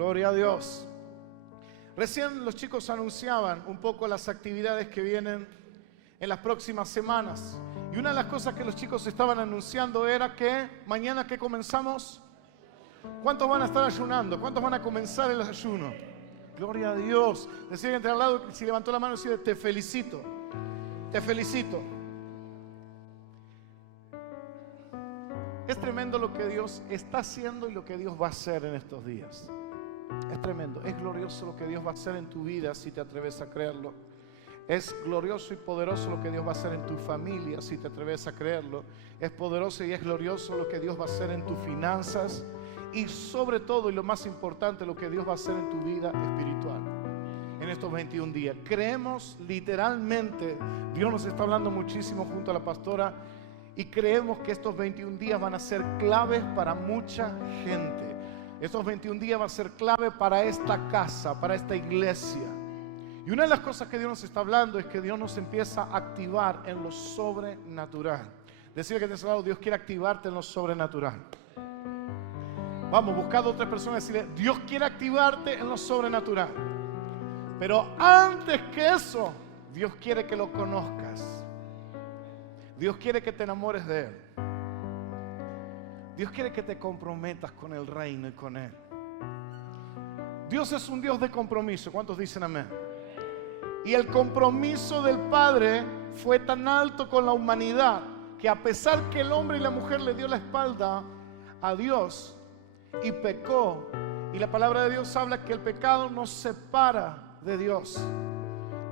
Gloria a Dios. Recién los chicos anunciaban un poco las actividades que vienen en las próximas semanas. Y una de las cosas que los chicos estaban anunciando era que mañana que comenzamos, ¿cuántos van a estar ayunando? ¿Cuántos van a comenzar el ayuno? Gloria a Dios. Decía que entre al lado, si levantó la mano, decía, te felicito. Te felicito. Es tremendo lo que Dios está haciendo y lo que Dios va a hacer en estos días. Es tremendo, es glorioso lo que Dios va a hacer en tu vida si te atreves a creerlo. Es glorioso y poderoso lo que Dios va a hacer en tu familia si te atreves a creerlo. Es poderoso y es glorioso lo que Dios va a hacer en tus finanzas. Y sobre todo, y lo más importante, lo que Dios va a hacer en tu vida espiritual en estos 21 días. Creemos literalmente, Dios nos está hablando muchísimo junto a la pastora, y creemos que estos 21 días van a ser claves para mucha gente. Estos 21 días va a ser clave para esta casa, para esta iglesia. Y una de las cosas que Dios nos está hablando es que Dios nos empieza a activar en lo sobrenatural. Decirle que de ese lado, Dios quiere activarte en lo sobrenatural. Vamos, buscad a otra persona y decirle, Dios quiere activarte en lo sobrenatural. Pero antes que eso, Dios quiere que lo conozcas. Dios quiere que te enamores de Él. Dios quiere que te comprometas con el reino y con Él. Dios es un Dios de compromiso. ¿Cuántos dicen amén? Y el compromiso del Padre fue tan alto con la humanidad que a pesar que el hombre y la mujer le dio la espalda a Dios y pecó, y la palabra de Dios habla que el pecado nos separa de Dios.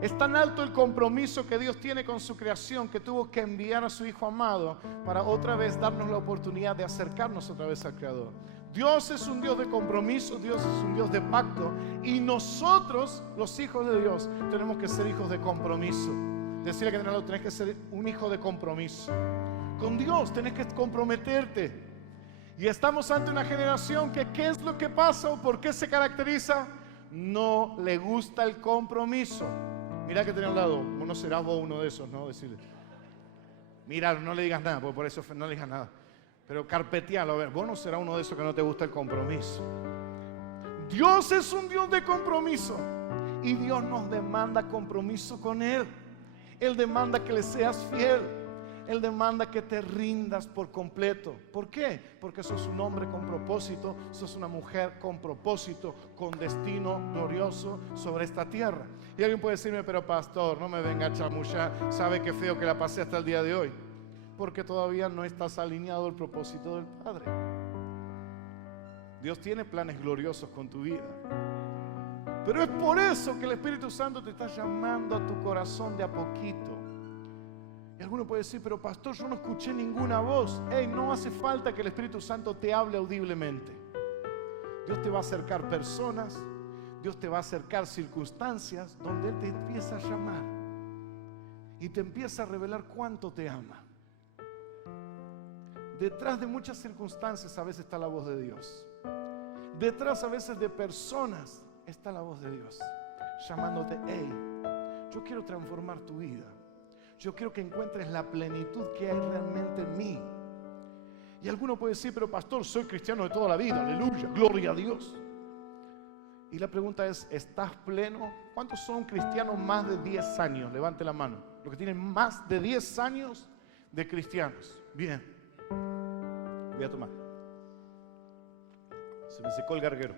Es tan alto el compromiso que Dios tiene con su creación que tuvo que enviar a su Hijo amado para otra vez darnos la oportunidad de acercarnos otra vez al Creador. Dios es un Dios de compromiso, Dios es un Dios de pacto, y nosotros, los hijos de Dios, tenemos que ser hijos de compromiso. Decirle que tenés que ser un hijo de compromiso. Con Dios tenés que comprometerte. Y estamos ante una generación que ¿qué es lo que pasa o por qué se caracteriza? No le gusta el compromiso. Mira que tenés al lado, no serás vos uno de esos, ¿no? Decirle, mira, no le digas nada, porque por eso no le digas nada. Pero carpetealo, a ver, vos no serás uno de esos que no te gusta el compromiso. Dios es un Dios de compromiso. Y Dios nos demanda compromiso con Él. Él demanda que le seas fiel. Él demanda que te rindas por completo. ¿Por qué? Porque sos un hombre con propósito, sos una mujer con propósito, con destino glorioso sobre esta tierra. Y alguien puede decirme, pero pastor, no me venga a chamullar, sabe qué feo que la pasé hasta el día de hoy. Porque todavía no estás alineado al propósito del Padre. Dios tiene planes gloriosos con tu vida. Pero es por eso que el Espíritu Santo te está llamando a tu corazón de a poquito. Y alguno puede decir, pero pastor, yo no escuché ninguna voz. No hace falta que el Espíritu Santo te hable audiblemente. Dios te va a acercar personas, Dios te va a acercar circunstancias donde Él te empieza a llamar y te empieza a revelar cuánto te ama. Detrás de muchas circunstancias a veces está la voz de Dios. Detrás a veces de personas está la voz de Dios llamándote, yo quiero transformar tu vida. Yo quiero que encuentres la plenitud que hay realmente en mí. Y alguno puede decir, pero pastor, soy cristiano de toda la vida, aleluya, gloria a Dios. Y la pregunta es, ¿estás pleno? ¿Cuántos son cristianos más de 10 años? Levante la mano. Los que tienen más de 10 años de cristianos. Bien. Voy a tomar. Se me secó el garguero.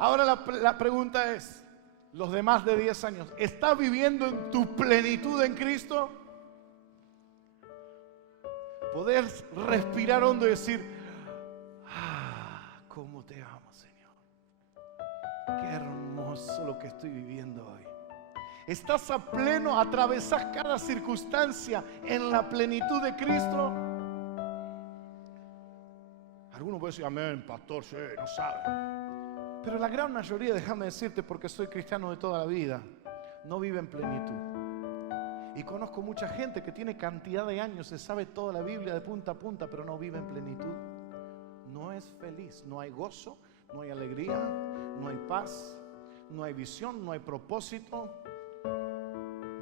Ahora la pregunta es, los de más de 10 años, ¿estás viviendo en tu plenitud en Cristo? Poder respirar hondo y decir, cómo te amo, Señor. Qué hermoso lo que estoy viviendo hoy. ¿Estás a pleno? ¿Atravesás cada circunstancia en la plenitud de Cristo? Algunos pueden decir, amén, pastor, sí, no sabe. Pero la gran mayoría, déjame decirte, porque soy cristiano de toda la vida, no vive en plenitud. Y conozco mucha gente que tiene cantidad de años, se sabe toda la Biblia de punta a punta, pero no vive en plenitud. No es feliz, no hay gozo, no hay alegría, no hay paz, no hay visión, no hay propósito.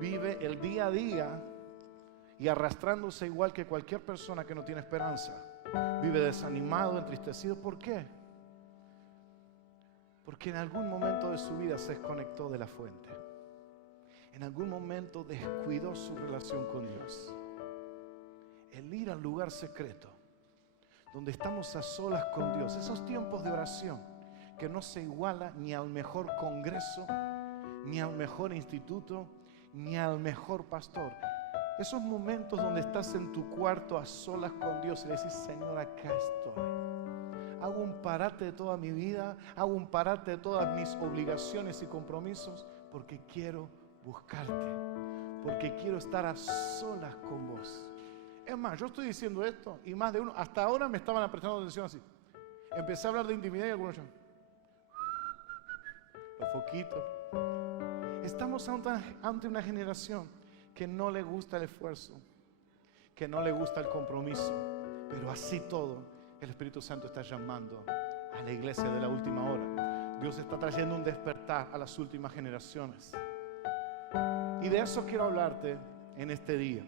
Vive el día a día y arrastrándose igual que cualquier persona que no tiene esperanza. Vive desanimado, entristecido. ¿Por qué? Porque en algún momento de su vida se desconectó de la fuente. En algún momento descuidó su relación con Dios. El ir al lugar secreto, donde estamos a solas con Dios. Esos tiempos de oración que no se iguala ni al mejor congreso, ni al mejor instituto, ni al mejor pastor. Esos momentos donde estás en tu cuarto a solas con Dios y le decís: Señor, acá estoy. Hago un parate de toda mi vida, hago un parate de todas mis obligaciones y compromisos, porque quiero buscarte, porque quiero estar a solas con vos. Es más, yo estoy diciendo esto y más de uno, hasta ahora me estaban prestando atención así. Empecé a hablar de intimidad y algunos ya, los foquitos. Estamos ante una generación que no le gusta el esfuerzo, que no le gusta el compromiso, pero así todo, el Espíritu Santo está llamando a la iglesia de la última hora. Dios está trayendo un despertar a las últimas generaciones. Y de eso quiero hablarte en este día.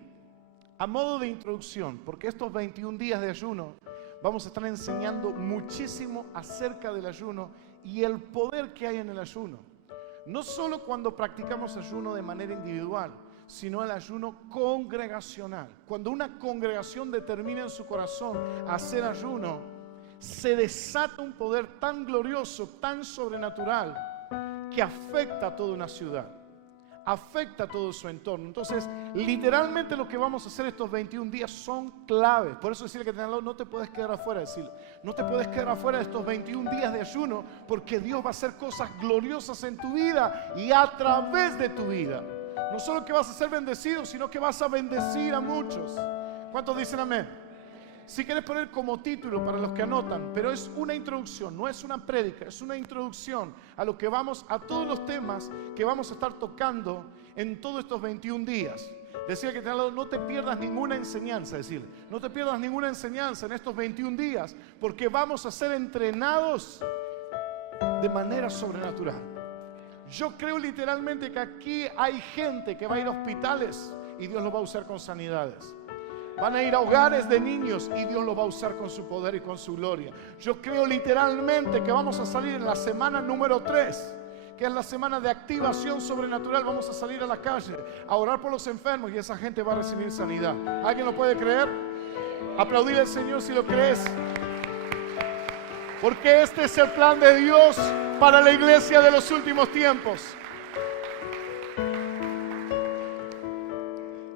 A modo de introducción, porque estos 21 días de ayuno vamos a estar enseñando muchísimo acerca del ayuno y el poder que hay en el ayuno. No solo cuando practicamos ayuno de manera individual, sino el ayuno congregacional. Cuando una congregación determina en su corazón hacer ayuno, se desata un poder tan glorioso, tan sobrenatural, que afecta a toda una ciudad, afecta a todo su entorno. Entonces, literalmente lo que vamos a hacer estos 21 días son claves. Por eso decirle que tenés al lado: no te puedes quedar afuera. Decirle: no te puedes quedar afuera de estos 21 días de ayuno, porque Dios va a hacer cosas gloriosas en tu vida y a través de tu vida. No solo que vas a ser bendecido, sino que vas a bendecir a muchos. ¿Cuántos dicen amén? Si quieres poner como título para los que anotan, pero es una introducción, no es una prédica, es una introducción a lo que a todos los temas que vamos a estar tocando en todos estos 21 días. Decía que no te pierdas ninguna enseñanza, decirle, no te pierdas ninguna enseñanza en estos 21 días, porque vamos a ser entrenados de manera sobrenatural. Yo creo literalmente que aquí hay gente que va a ir a hospitales y Dios los va a usar con sanidades. Van a ir a hogares de niños y Dios los va a usar con su poder y con su gloria. Yo creo literalmente que vamos a salir en la semana número 3, que es la semana de activación sobrenatural. Vamos a salir a la calle a orar por los enfermos y esa gente va a recibir sanidad. ¿Alguien lo puede creer? Aplaudir al Señor si lo crees. Porque este es el plan de Dios para la iglesia de los últimos tiempos.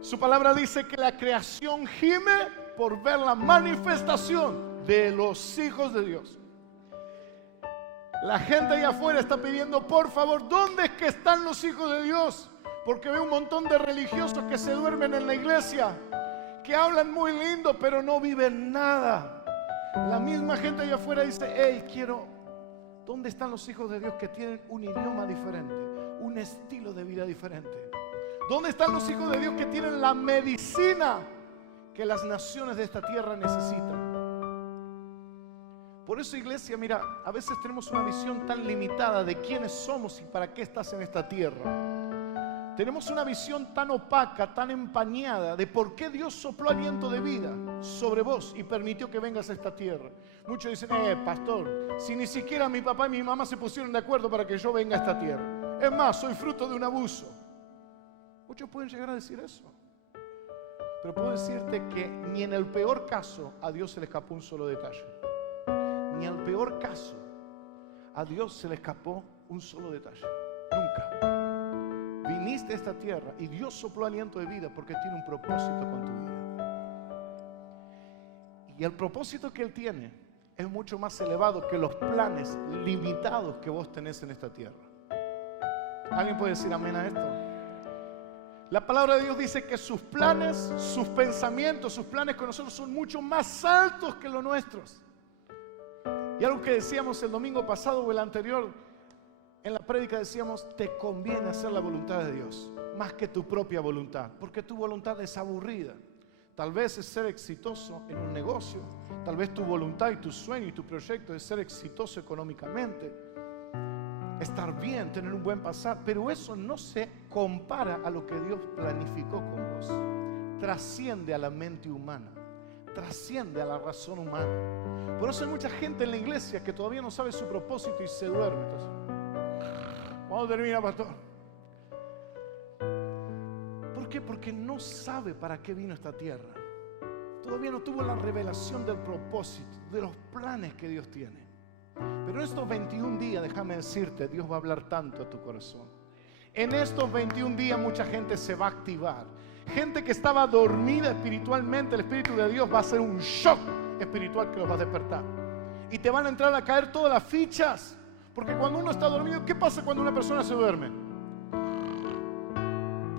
Su palabra dice que la creación gime por ver la manifestación de los hijos de Dios. La gente allá afuera está pidiendo: por favor, ¿dónde es que están los hijos de Dios? Porque veo un montón de religiosos que se duermen en la iglesia, que hablan muy lindo, pero no viven nada. La misma gente allá afuera dice: hey, ¿dónde están los hijos de Dios que tienen un idioma diferente, un estilo de vida diferente? ¿Dónde están los hijos de Dios que tienen la medicina que las naciones de esta tierra necesitan? Por eso, iglesia, mira, a veces tenemos una visión tan limitada de quiénes somos y para qué estás en esta tierra. Tenemos una visión tan opaca, tan empañada de por qué Dios sopló aliento de vida sobre vos y permitió que vengas a esta tierra. Muchos dicen: pastor, si ni siquiera mi papá y mi mamá se pusieron de acuerdo para que yo venga a esta tierra. Es más, soy fruto de un abuso. Muchos pueden llegar a decir eso. Pero puedo decirte que ni en el peor caso a Dios se le escapó un solo detalle. Ni en el peor caso a Dios se le escapó un solo detalle. Nunca. Viniste a esta tierra y Dios sopló aliento de vida porque tiene un propósito con tu vida. Y el propósito que Él tiene es mucho más elevado que los planes limitados que vos tenés en esta tierra. ¿Alguien puede decir amén a esto? La palabra de Dios dice que sus planes, sus pensamientos, sus planes con nosotros son mucho más altos que los nuestros. Y algo que decíamos el domingo pasado o el anterior, en la prédica decíamos: te conviene hacer la voluntad de Dios más que tu propia voluntad, porque tu voluntad es aburrida. Tal vez es ser exitoso en un negocio, tal vez tu voluntad y tu sueño y tu proyecto es ser exitoso económicamente, estar bien, tener un buen pasar, pero eso no se compara a lo que Dios planificó con vos. Trasciende a la mente humana, trasciende a la razón humana. Por eso hay mucha gente en la iglesia que todavía no sabe su propósito y se duerme. Entonces, ¿cuándo termina, pastor? ¿Por qué? Porque no sabe para qué vino esta tierra. Todavía no tuvo la revelación del propósito, de los planes que Dios tiene. Pero en estos 21 días, déjame decirte, Dios va a hablar tanto a tu corazón. En estos 21 días mucha gente se va a activar. Gente que estaba dormida espiritualmente, el Espíritu de Dios va a hacer un shock espiritual que los va a despertar. Y te van a entrar a caer todas las fichas. Porque cuando uno está dormido, ¿qué pasa cuando una persona se duerme?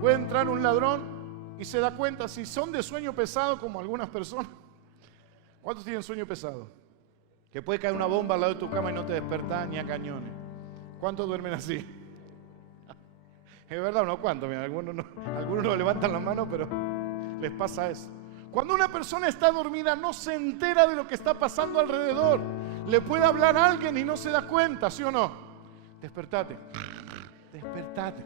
Puede entrar un ladrón y se da cuenta, si son de sueño pesado como algunas personas. ¿Cuántos tienen sueño pesado? Que puede caer una bomba al lado de tu cama y no te despertás ni a cañones. ¿Cuántos duermen así? Es verdad, ¿no? ¿Cuántos? Mira, algunos no levantan la mano, pero les pasa eso. Cuando una persona está dormida no se entera de lo que está pasando alrededor. Le puede hablar a alguien y no se da cuenta, ¿sí o no? Despertate. Despertate.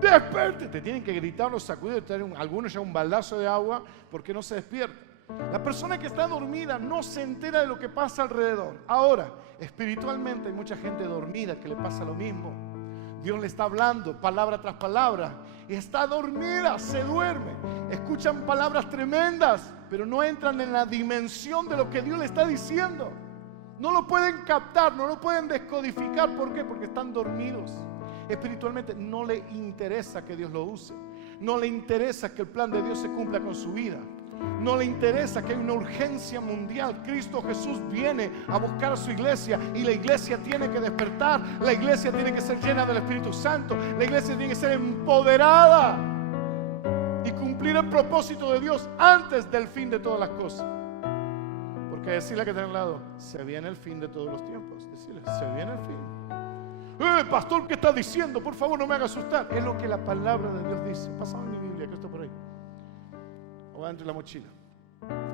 Despierte. Te tienen que gritar o sacudir, algunos ya un baldazo de agua porque no se despierta. La persona que está dormida no se entera de lo que pasa alrededor. Ahora, espiritualmente hay mucha gente dormida que le pasa lo mismo. Dios le está hablando palabra tras palabra y está dormida, se duerme. Escuchan palabras tremendas, pero no entran en la dimensión de lo que Dios le está diciendo. No lo pueden captar, no lo pueden descodificar. ¿Por qué? Porque están dormidos. Espiritualmente no le interesa que Dios lo use. No le interesa que el plan de Dios se cumpla con su vida. No le interesa que hay una urgencia mundial. Cristo Jesús viene a buscar a su iglesia y la iglesia tiene que despertar. La iglesia tiene que ser llena del Espíritu Santo. La iglesia tiene que ser empoderada y cumplir el propósito de Dios antes del fin de todas las cosas. Porque decirle que tiene al lado, se viene el fin de todos los tiempos. Decirle, se viene el fin. Pastor, ¿qué estás diciendo? Por favor, no me haga asustar. Es lo que la palabra de Dios dice. Pasaba en mi Biblia, que está por ahí. O dentro de la mochila.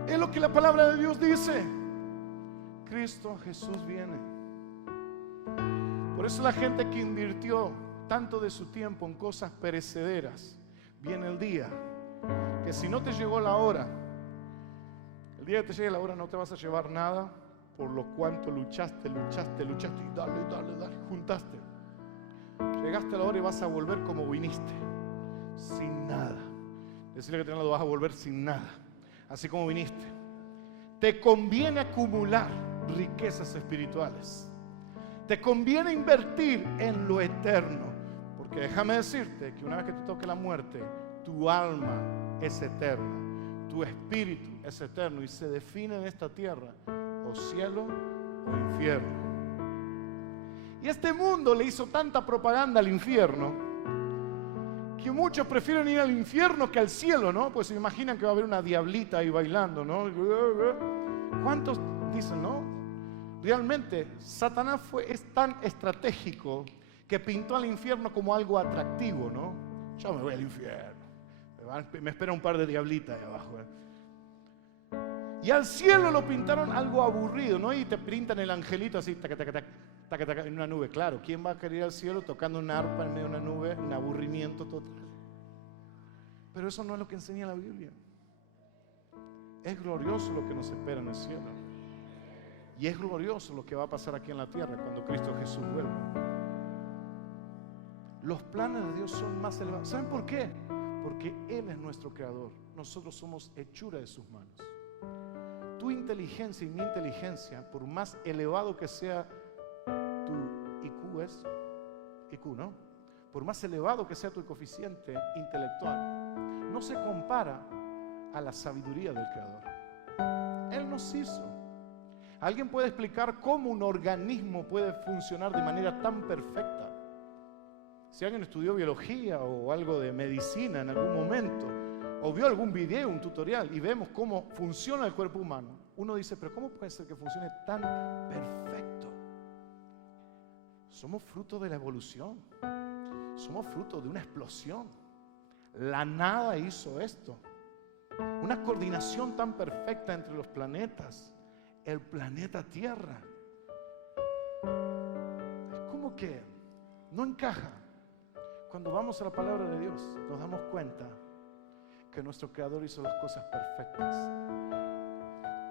Es lo que la palabra de Dios dice. Cristo Jesús viene. Por eso la gente que invirtió tanto de su tiempo en cosas perecederas, viene el día que si no te llegó la hora, el día que te llegue la hora no te vas a llevar nada. Por lo cuanto luchaste y dale, juntaste. Llegaste a la hora y vas a volver como viniste, sin nada. Decirle que te vas a volver sin nada, así como viniste. Te conviene acumular riquezas espirituales. Te conviene invertir en lo eterno, porque déjame decirte que una vez que te toque la muerte, tu alma es eterna, tu espíritu es eterno y se define en esta tierra o cielo o infierno. Y este mundo le hizo tanta propaganda al infierno que muchos prefieren ir al infierno que al cielo, ¿no? Pues se imaginan que va a haber una diablita ahí bailando, ¿no? ¿Cuántos dicen, no? Realmente Satanás es tan estratégico que pintó al infierno como algo atractivo, ¿no? Yo me voy al infierno, me espera un par de diablitas ahí abajo, Y al cielo lo pintaron algo aburrido, ¿no? Y te pintan el angelito así, taca, taca, taca, taca, taca, en una nube. Claro, ¿quién va a querer ir al cielo tocando una arpa en medio de una nube? Un aburrimiento total. Pero eso no es lo que enseña la Biblia. Es glorioso lo que nos espera en el cielo. Y es glorioso lo que va a pasar aquí en la tierra cuando Cristo Jesús vuelva. Los planes de Dios son más elevados. ¿Saben por qué? Porque Él es nuestro creador. Nosotros somos hechura de sus manos. Tu inteligencia y mi inteligencia, por más elevado que sea tu IQ, ¿no? Por más elevado que sea tu coeficiente intelectual, no se compara a la sabiduría del Creador. Él nos hizo. ¿Alguien puede explicar cómo un organismo puede funcionar de manera tan perfecta? Si alguien estudió biología o algo de medicina en algún momento, o vio algún video, un tutorial, y vemos cómo funciona el cuerpo humano, uno dice, pero ¿cómo puede ser que funcione tan perfecto? Somos fruto de la evolución. Somos fruto de una explosión. La nada hizo esto. Una coordinación tan perfecta entre los planetas. El planeta Tierra. Es como que no encaja. Cuando vamos a la palabra de Dios, nos damos cuenta que nuestro Creador hizo las cosas perfectas.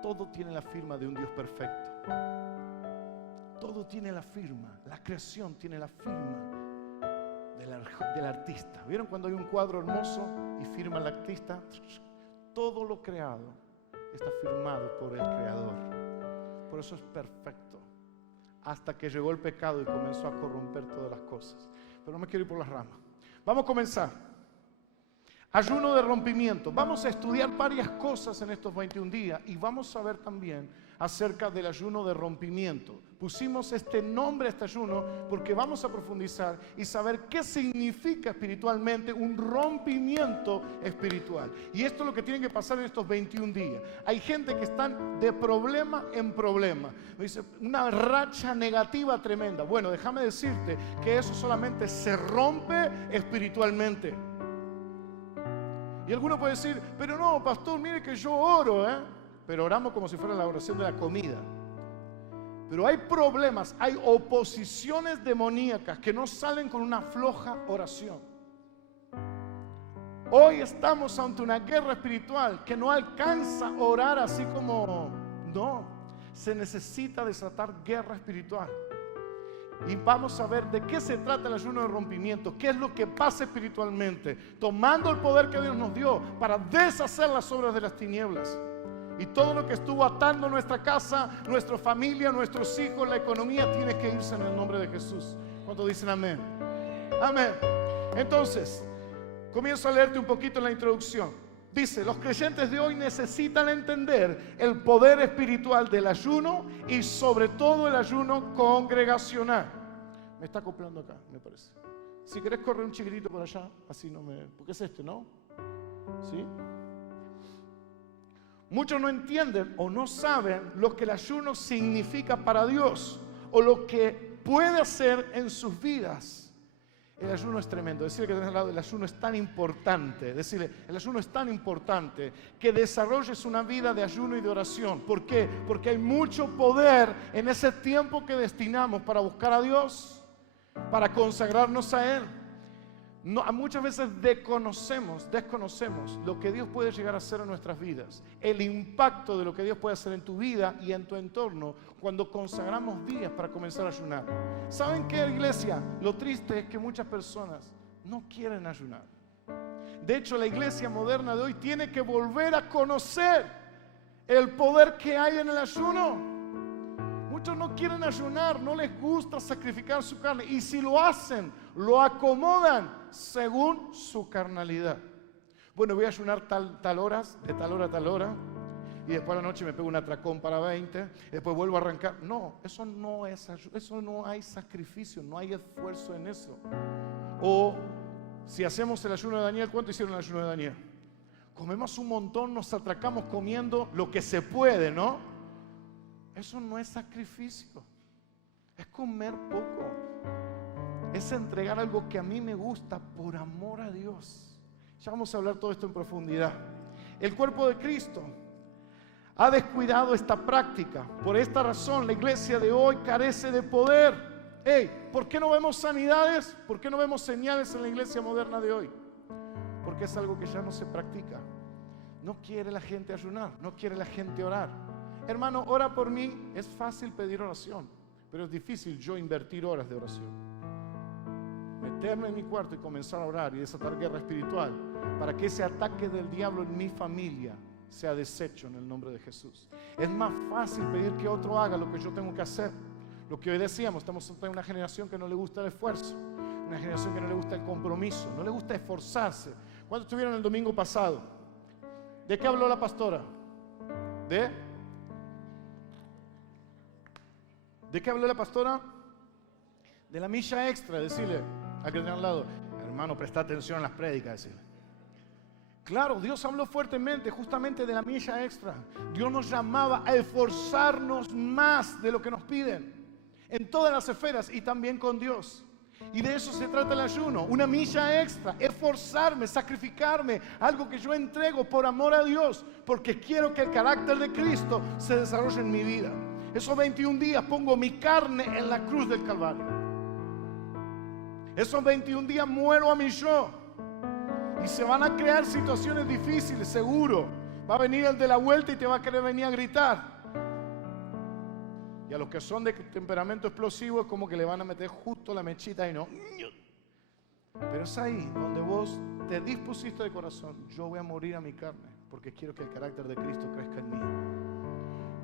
todo tiene la firma de un Dios perfecto. Todo tiene la firma, la creación tiene la firma del artista. ¿Vieron cuando hay un cuadro hermoso y firma el artista? Todo lo creado está firmado por el Creador. Por eso es perfecto. Hasta que llegó el pecado y comenzó a corromper todas las cosas. Pero no me quiero ir por las ramas. Vamos a comenzar. Ayuno de rompimiento. Vamos a estudiar varias cosas en estos 21 días y vamos a ver también acerca del ayuno de rompimiento. Pusimos este nombre a este ayuno porque vamos a profundizar y saber qué significa espiritualmente un rompimiento espiritual. Y esto es lo que tiene que pasar en estos 21 días. Hay gente que están de problema en problema. Dice, una racha negativa tremenda. Bueno, déjame decirte que eso solamente se rompe espiritualmente. Y alguno puede decir, pero no, pastor, mire que yo oro, pero oramos como si fuera la oración de la comida. Pero hay problemas, hay oposiciones demoníacas que no salen con una floja oración. Hoy estamos ante una guerra espiritual que no alcanza a orar así como, no, se necesita desatar guerra espiritual. Y vamos a ver de qué se trata el ayuno de rompimiento, qué es lo que pasa espiritualmente, tomando el poder que Dios nos dio para deshacer las obras de las tinieblas. Y todo lo que estuvo atando nuestra casa, nuestra familia, nuestros hijos, la economía, tiene que irse en el nombre de Jesús. ¿Cuántos dicen amén? Amén. Entonces, comienzo a leerte un poquito en la introducción. Dice, los creyentes de hoy necesitan entender el poder espiritual del ayuno y sobre todo el ayuno congregacional. Me está acoplando acá, me parece. Si querés correr un chiquitito por allá, así no me... Porque es este, ¿no? ¿Sí? Muchos no entienden o no saben lo que el ayuno significa para Dios o lo que puede hacer en sus vidas. El ayuno es tremendo. Decirle que tenés al lado, el ayuno es tan importante. Decirle, el ayuno es tan importante que desarrolles una vida de ayuno y de oración. ¿Por qué? Porque hay mucho poder en ese tiempo que destinamos para buscar a Dios, para consagrarnos a Él. No, muchas veces desconocemos lo que Dios puede llegar a hacer en nuestras vidas, el impacto de lo que Dios puede hacer en tu vida y en tu entorno cuando consagramos días para comenzar a ayunar. ¿Saben qué, iglesia? Lo triste es que muchas personas no quieren ayunar. De hecho, la iglesia moderna de hoy tiene que volver a conocer el poder que hay en el ayuno. Muchos no quieren ayunar, no les gusta sacrificar su carne. Y si lo hacen, lo acomodan según su carnalidad. Bueno, voy a ayunar tal horas, de tal hora a tal hora. Y después a la noche me pego un atracón para 20. Después vuelvo a arrancar. No, eso no es ayuno, eso no hay sacrificio, no hay esfuerzo en eso. O si hacemos el ayuno de Daniel, ¿cuánto hicieron el ayuno de Daniel? Comemos un montón, nos atracamos comiendo lo que se puede, ¿no? Eso no es sacrificio, es comer poco, es entregar algo que a mí me gusta por amor a Dios. Ya vamos a hablar todo esto en profundidad. El cuerpo de Cristo ha descuidado esta práctica. Por esta razón la iglesia de hoy carece de poder. ¿Por qué no vemos sanidades? ¿Por qué no vemos señales en la iglesia moderna de hoy? Porque es algo que ya no se practica. No quiere la gente ayunar, no quiere la gente orar. Hermano, ora por mí. Es fácil pedir oración, pero es difícil yo invertir horas de oración. Meterme en mi cuarto y comenzar a orar y desatar guerra espiritual para que ese ataque del diablo en mi familia sea deshecho en el nombre de Jesús. Es más fácil pedir que otro haga lo que yo tengo que hacer. Lo que hoy decíamos, estamos en una generación que no le gusta el esfuerzo, una generación que no le gusta el compromiso, no le gusta esforzarse. ¿Cuántos estuvieron el domingo pasado? ¿De qué habló la pastora? ¿De qué habló la pastora? De la milla extra. Decirle al que tiene al lado, hermano, presta atención a las prédicas. Decirle. Claro, Dios habló fuertemente justamente de la milla extra. Dios nos llamaba a esforzarnos más de lo que nos piden en todas las esferas y también con Dios. Y de eso se trata el ayuno, una milla extra, esforzarme, sacrificarme, algo que yo entrego por amor a Dios, porque quiero que el carácter de Cristo se desarrolle en mi vida. Esos 21 días pongo mi carne en la cruz del Calvario. Esos 21 días muero a mi yo. Y se van a crear situaciones difíciles, seguro. Va a venir el de la vuelta y te va a querer venir a gritar. Y a los que son de temperamento explosivo es como que le van a meter justo la mechita y no. Pero es ahí donde vos te dispusiste de corazón. Yo voy a morir a mi carne porque quiero que el carácter de Cristo crezca en mí.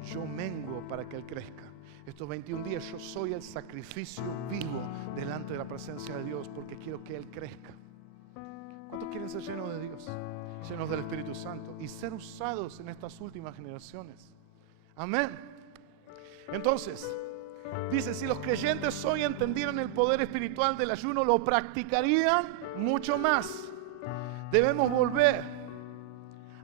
Yo menguo para que Él crezca. Estos 21 días yo soy el sacrificio vivo delante de la presencia de Dios porque quiero que Él crezca. ¿Cuántos quieren ser llenos de Dios? Llenos del Espíritu Santo y ser usados en estas últimas generaciones. Amén. Entonces, dice, si los creyentes hoy entendieran el poder espiritual del ayuno, lo practicarían mucho más. Debemos volver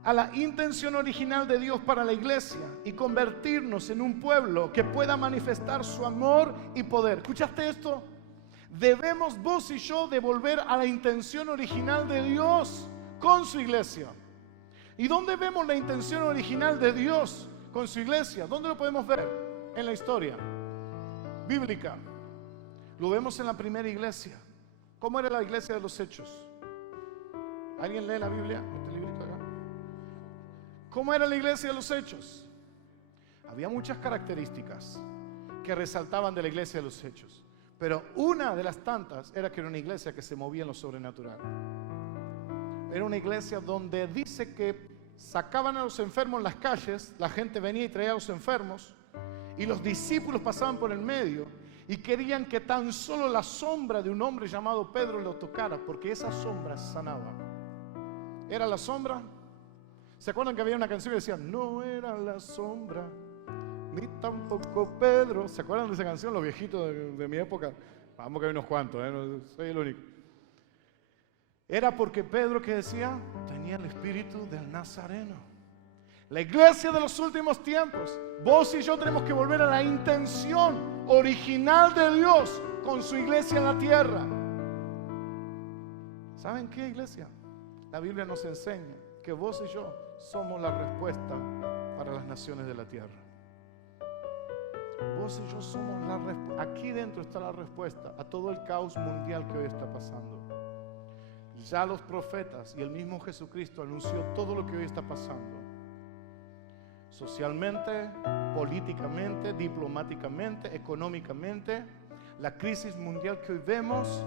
a la intención original de Dios para la iglesia y convertirnos en un pueblo que pueda manifestar su amor y poder. ¿Escuchaste esto? Debemos vos y yo de volver a la intención original de Dios con su iglesia. ¿Y dónde vemos la intención original de Dios con su iglesia? ¿Dónde lo podemos ver? En la historia bíblica. Lo vemos en la primera iglesia. ¿Cómo era la iglesia de los Hechos? ¿Alguien lee la Biblia? Este librito acá. ¿Cómo era la iglesia de los Hechos? Había muchas características que resaltaban de la iglesia de los Hechos, pero una de las tantas era que era una iglesia que se movía en lo sobrenatural. Era una iglesia donde dice que sacaban a los enfermos en las calles, la gente venía y traía a los enfermos, y los discípulos pasaban por el medio y querían que tan solo la sombra de un hombre llamado Pedro lo tocara, porque esa sombra sanaba. ¿Era la sombra? ¿Se acuerdan que había una canción que decía, no era la sombra, ni tampoco Pedro? ¿Se acuerdan de esa canción, los viejitos de mi época? Vamos que hay unos cuantos, no soy el único. Era porque Pedro, que decía, tenía el espíritu del Nazareno. La iglesia de los últimos tiempos, vos y yo tenemos que volver a la intención original de Dios con su iglesia en la tierra. ¿Saben qué, iglesia? La Biblia nos enseña que vos y yo somos la respuesta para las naciones de la tierra. Vos y yo somos la respuesta. Aquí dentro está la respuesta a todo el caos mundial que hoy está pasando. Ya los profetas y el mismo Jesucristo anunció todo lo que hoy está pasando. Socialmente, políticamente, diplomáticamente, económicamente, la crisis mundial que hoy vemos,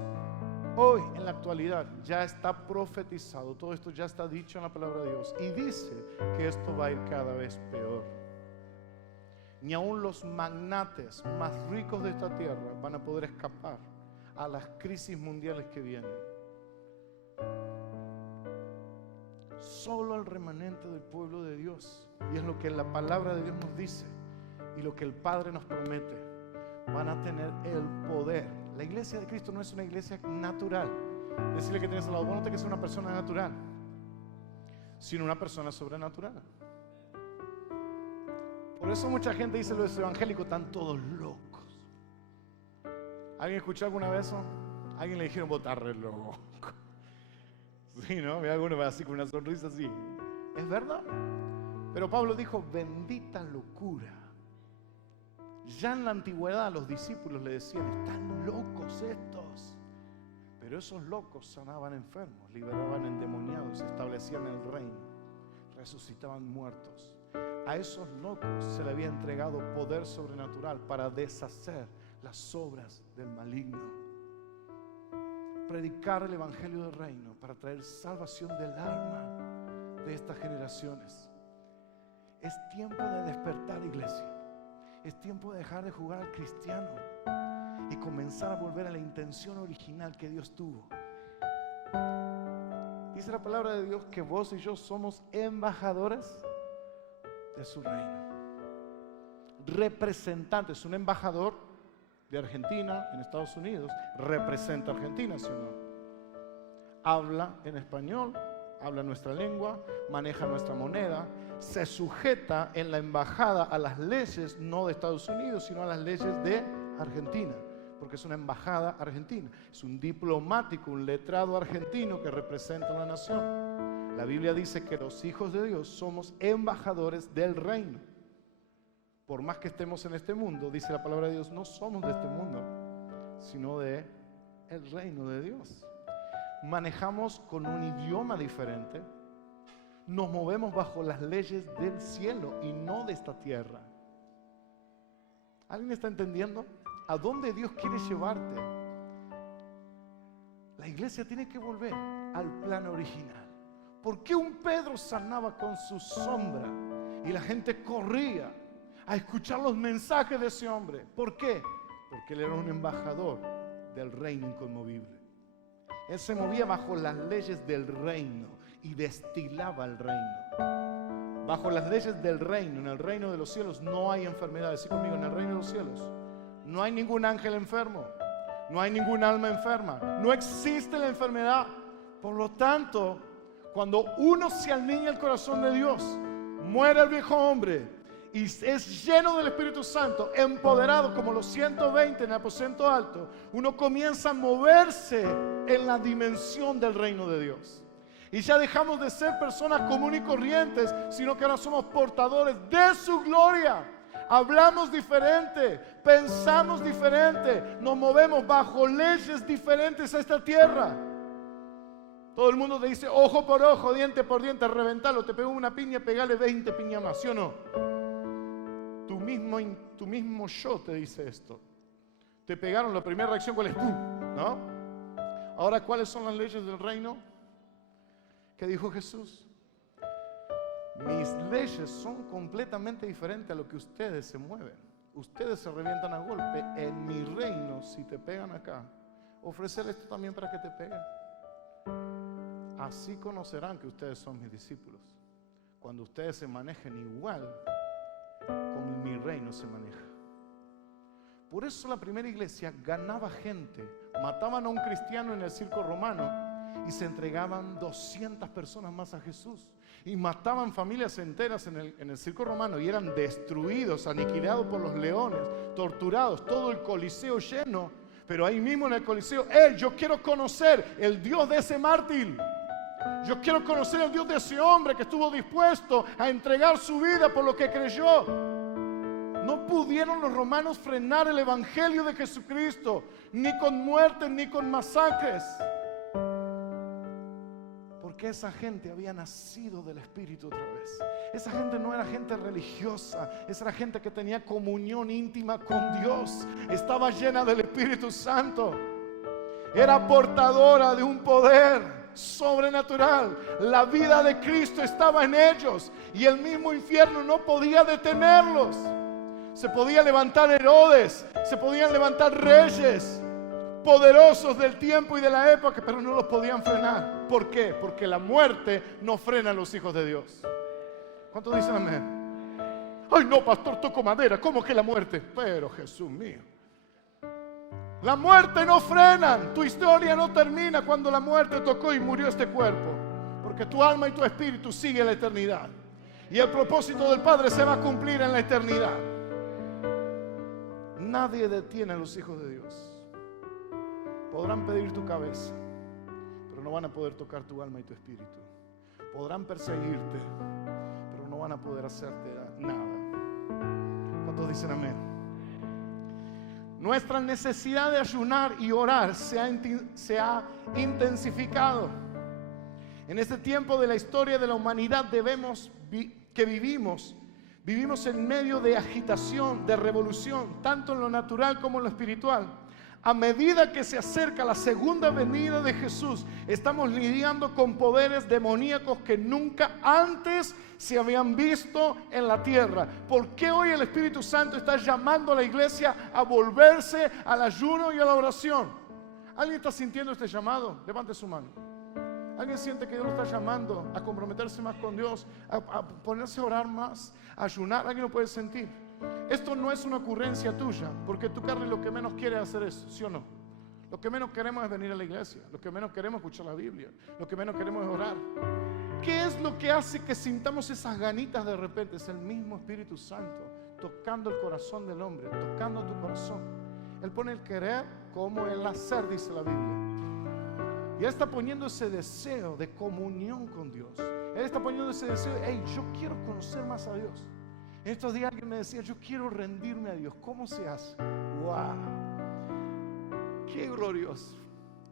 hoy en la actualidad, ya está profetizado. Todo esto ya está dicho en la palabra de Dios y dice que esto va a ir cada vez peor. Ni aun los magnates más ricos de esta tierra van a poder escapar a las crisis mundiales que vienen. Solo el remanente del pueblo de Dios, y es lo que la palabra de Dios nos dice y lo que el Padre nos promete, van a tener el poder. La iglesia de Cristo no es una iglesia natural. Decirle que tienes al lado, vos no te que ser una persona natural, sino una persona sobrenatural. Por eso mucha gente dice los evangélicos están todos locos. ¿Alguien escuchó alguna vez eso? ¿Alguien le dijeron vos estás re loco? Sí, ¿no? Ve alguno así con una sonrisa así. ¿Es verdad? Pero Pablo dijo, bendita locura. Ya en la antigüedad los discípulos le decían, están locos estos. Pero esos locos sanaban enfermos, liberaban endemoniados, establecían el reino, resucitaban muertos. A esos locos se le había entregado poder sobrenatural para deshacer las obras del maligno. Predicar el evangelio del reino para traer salvación del alma de estas generaciones. Es tiempo de despertar, iglesia. Es tiempo de dejar de jugar al cristiano y comenzar a volver a la intención original que Dios tuvo. Dice la palabra de Dios que vos y yo somos embajadores de su reino, representantes. Un embajador de Argentina en Estados Unidos representa a Argentina, ¿sí o no? Habla en español, habla nuestra lengua, maneja nuestra moneda, se sujeta en la embajada a las leyes no de Estados Unidos, sino a las leyes de Argentina, porque es una embajada argentina, es un diplomático, un letrado argentino que representa a la nación. La Biblia dice que los hijos de Dios somos embajadores del reino. Por más que estemos en este mundo, dice la palabra de Dios, no somos de este mundo, sino de el reino de Dios. Manejamos con un idioma diferente, nos movemos bajo las leyes del cielo y no de esta tierra. ¿Alguien está entendiendo? ¿A dónde Dios quiere llevarte? La iglesia tiene que volver al plan original. ¿Por qué un Pedro sanaba con su sombra y la gente corría a escuchar los mensajes de ese hombre? ¿Por qué? Porque él era un embajador del reino inconmovible. Él se movía bajo las leyes del reino y destilaba el reino. Bajo las leyes del reino, en el reino de los cielos no hay enfermedad. Decí conmigo, en el reino de los cielos no hay ningún ángel enfermo, no hay ningún alma enferma, no existe la enfermedad. Por lo tanto, cuando uno se alinea al corazón de Dios, muere el viejo hombre y es lleno del Espíritu Santo, empoderado como los 120 en el aposento alto, uno comienza a moverse en la dimensión del reino de Dios. Y ya dejamos de ser personas comunes y corrientes, sino que ahora somos portadores de su gloria. Hablamos diferente, pensamos diferente, nos movemos bajo leyes diferentes a esta tierra. Todo el mundo te dice ojo por ojo, diente por diente, reventalo. Te pegó una piña, pegale 20 piñas más, ¿sí o no? Tu mismo yo te dice esto. Te pegaron, la primera reacción, ¿cuál es? ¡Pum! ¿No? Ahora, ¿cuáles son las leyes del reino? ¿Qué dijo Jesús? Mis leyes son completamente diferentes a lo que ustedes se mueven. Ustedes se revientan a golpe. En mi reino, si te pegan acá, ofrecer esto también para que te peguen. Así conocerán que ustedes son mis discípulos, cuando ustedes se manejen igual como en mi reino se maneja. Por eso la primera iglesia ganaba gente. Mataban a un cristiano en el circo romano y se entregaban 200 personas más a Jesús. Y mataban familias enteras en el circo romano y eran destruidos, aniquilados por los leones, torturados, todo el coliseo lleno. Pero ahí mismo en el coliseo, yo quiero conocer el Dios de ese mártir. Yo quiero conocer el Dios de ese hombre que estuvo dispuesto a entregar su vida por lo que creyó. No pudieron los romanos frenar el evangelio de Jesucristo, ni con muertes, ni con masacres. Porque esa gente había nacido del Espíritu otra vez. Esa gente no era gente religiosa, esa era gente que tenía comunión íntima con Dios. Estaba llena del Espíritu Santo. Era portadora de un poder sobrenatural. La vida de Cristo estaba en ellos y el mismo infierno no podía detenerlos. Se podía levantar Herodes, se podían levantar reyes poderosos del tiempo y de la época, pero no los podían frenar. ¿Por qué? Porque la muerte no frena a los hijos de Dios. ¿Cuántos dicen amén? Ay no, pastor, toco madera. ¿Cómo que la muerte? Pero Jesús mío, la muerte no frena. Tu historia no termina cuando la muerte tocó y murió este cuerpo, porque tu alma y tu espíritu siguen la eternidad y el propósito del Padre se va a cumplir en la eternidad. Nadie detiene a los hijos de Dios. Podrán pedir tu cabeza, pero no van a poder tocar tu alma y tu espíritu. Podrán perseguirte, pero no van a poder hacerte nada. ¿Cuántos dicen amén? Nuestra necesidad de ayunar y orar se ha intensificado. En este tiempo de la historia de la humanidad vivimos en medio de agitación, de revolución, tanto en lo natural como en lo espiritual. A medida que se acerca la segunda venida de Jesús, estamos lidiando con poderes demoníacos que nunca antes se habían visto en la tierra. ¿Por qué hoy el Espíritu Santo está llamando a la iglesia a volverse al ayuno y a la oración? ¿Alguien está sintiendo este llamado? Levante su mano. ¿Alguien siente que Dios lo está llamando a comprometerse más con Dios, a ponerse a orar más, a ayunar? ¿Alguien lo puede sentir? Esto no es una ocurrencia tuya, porque tu carne lo que menos quiere hacer eso, ¿sí o no? Lo que menos queremos es venir a la iglesia, lo que menos queremos es escuchar la Biblia, lo que menos queremos es orar. ¿Qué es lo que hace que sintamos esas ganitas de repente? Es el mismo Espíritu Santo tocando el corazón del hombre, tocando tu corazón. Él pone el querer como el hacer, dice la Biblia. Y Él está poniendo ese deseo de comunión con Dios. Él está poniendo ese deseo de, yo quiero conocer más a Dios. En estos días alguien me decía, yo quiero rendirme a Dios. ¿Cómo se hace? ¡Wow! ¡Qué glorioso!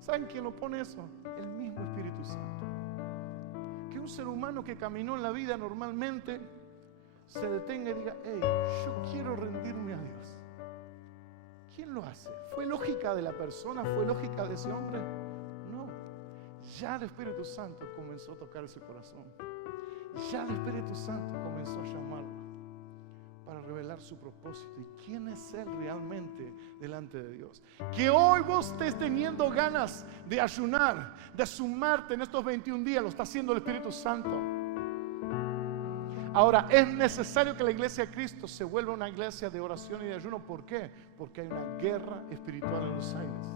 ¿Saben quién lo pone eso? El mismo Espíritu Santo. Qué un ser humano que caminó en la vida normalmente se detenga y diga, hey, yo quiero rendirme a Dios. ¿Quién lo hace? ¿Fue lógica de la persona? ¿Fue lógica de ese hombre? No. Ya el Espíritu Santo comenzó a tocar ese corazón. Ya el Espíritu Santo comenzó a llamarlo para revelar su propósito y quién es Él realmente delante de Dios. Que hoy vos estés teniendo ganas de ayunar, de sumarte en estos 21 días, lo está haciendo el Espíritu Santo. Ahora, es necesario que la iglesia de Cristo se vuelva una iglesia de oración y de ayuno. ¿Por qué? Porque hay una guerra espiritual en los aires.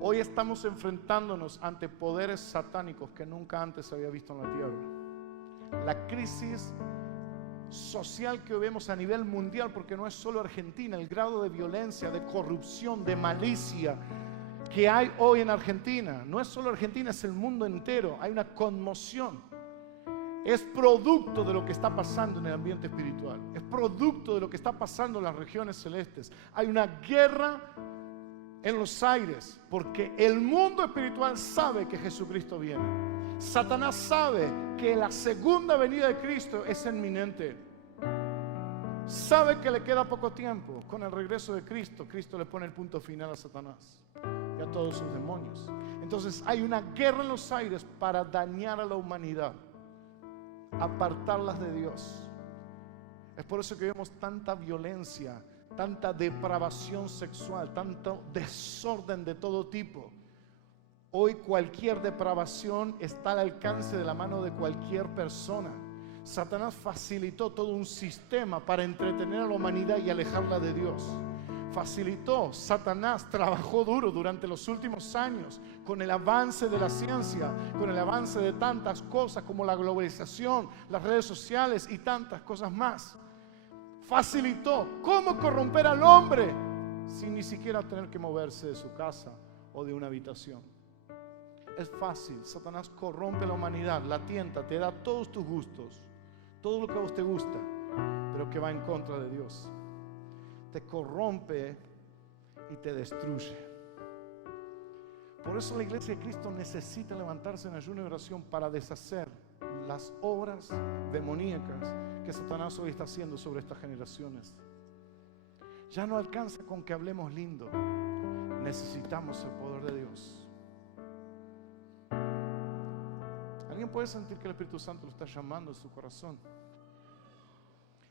Hoy estamos enfrentándonos ante poderes satánicos que nunca antes se había visto en la tierra. La crisis social que vemos a nivel mundial, porque no es solo Argentina, el grado de violencia, de corrupción, de malicia que hay hoy en Argentina, no es solo Argentina, es el mundo entero. Hay una conmoción. Es producto de lo que está pasando en el ambiente espiritual. Es producto de lo que está pasando en las regiones celestes. Hay una guerra en los aires, porque el mundo espiritual sabe que Jesucristo viene. Satanás sabe que la segunda venida de Cristo es inminente. Sabe que le queda poco tiempo. Con el regreso de Cristo, Cristo le pone el punto final a Satanás y a todos sus demonios. Entonces hay una guerra en los aires para dañar a la humanidad, apartarlas de Dios. Es por eso que vemos tanta violencia, tanta depravación sexual, tanto desorden de todo tipo. Hoy cualquier depravación está al alcance de la mano de cualquier persona. Satanás facilitó todo un sistema para entretener a la humanidad y alejarla de Dios. Facilitó, Satanás trabajó duro durante los últimos años con el avance de la ciencia, con el avance de tantas cosas como la globalización, las redes sociales y tantas cosas más. Facilitó cómo corromper al hombre sin ni siquiera tener que moverse de su casa o de una habitación. Es fácil. Satanás corrompe a la humanidad, la tienta, te da todos tus gustos, todo lo que a vos te gusta, pero que va en contra de Dios. Te corrompe y te destruye. Por eso la iglesia de Cristo necesita levantarse en ayuno y oración para deshacer las obras demoníacas que Satanás hoy está haciendo sobre estas generaciones. Ya no alcanza con que hablemos lindo. Necesitamos el poder de Dios. ¿Alguien puede sentir que el Espíritu Santo lo está llamando a su corazón?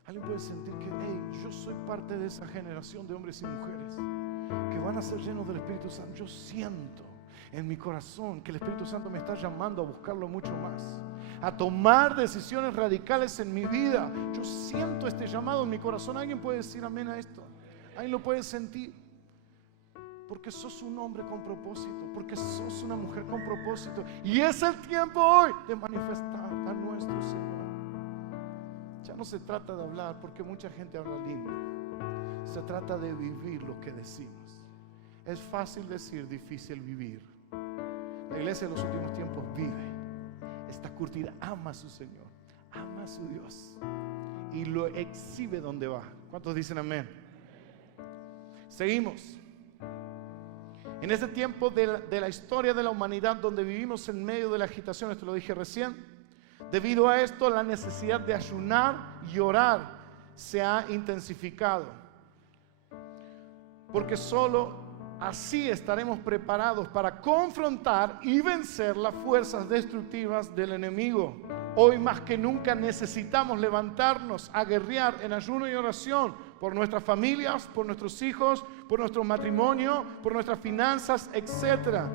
¿Alguien puede sentir que, hey, yo soy parte de esa generación de hombres y mujeres que van a ser llenos del Espíritu Santo? Yo siento en mi corazón que el Espíritu Santo me está llamando a buscarlo mucho más, a tomar decisiones radicales en mi vida. Yo siento este llamado en mi corazón. ¿Alguien puede decir amén a esto? ¿Alguien lo puede sentir? Porque sos un hombre con propósito, porque sos una mujer con propósito, y es el tiempo hoy de manifestar a nuestro Señor. Ya no se trata de hablar, porque mucha gente habla lindo. Se trata de vivir lo que decimos. Es fácil decir, difícil vivir. La iglesia de los últimos tiempos vive, está curtida, ama a su Señor, ama a su Dios y lo exhibe donde va. ¿Cuántos dicen amén? Seguimos. En este tiempo de la historia de la humanidad, donde vivimos en medio de la agitación, esto lo dije recién, debido a esto la necesidad de ayunar y orar se ha intensificado, porque solo así estaremos preparados para confrontar y vencer las fuerzas destructivas del enemigo. Hoy más que nunca necesitamos levantarnos a guerrear en ayuno y oración por nuestras familias, por nuestros hijos, por nuestro matrimonio, por nuestras finanzas, etc.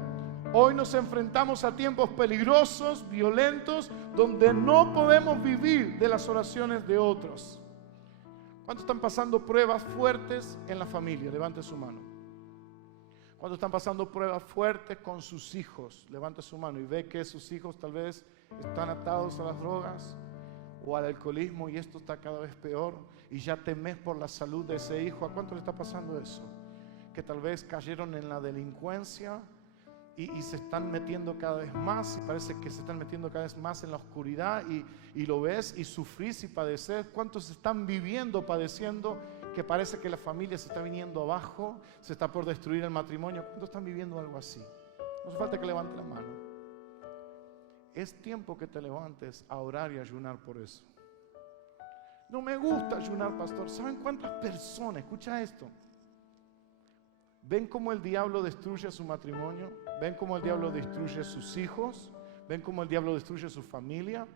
Hoy nos enfrentamos a tiempos peligrosos, violentos, donde no podemos vivir de las oraciones de otros. ¿Cuántos están pasando pruebas fuertes en la familia? Levante su mano. ¿Cuántos están pasando pruebas fuertes con sus hijos? Levante su mano y ve que sus hijos tal vez están atados a las drogas o al alcoholismo, y esto está cada vez peor, y ya temes por la salud de ese hijo. ¿A cuánto le está pasando eso? Que tal vez cayeron en la delincuencia y se están metiendo cada vez más, y parece que se están metiendo cada vez más en la oscuridad, y lo ves y sufrís y padeces. ¿Cuántos están viviendo, padeciendo, que parece que la familia se está viniendo abajo, se está por destruir el matrimonio? ¿Cuántos están viviendo algo así? No hace falta que levante la mano. Es tiempo que te levantes a orar y ayunar por eso. No me gusta ayunar, pastor. ¿Saben cuántas personas, escucha esto, ven cómo el diablo destruye su matrimonio? ¿Ven cómo el diablo destruye sus hijos? ¿Ven cómo el diablo destruye su familia?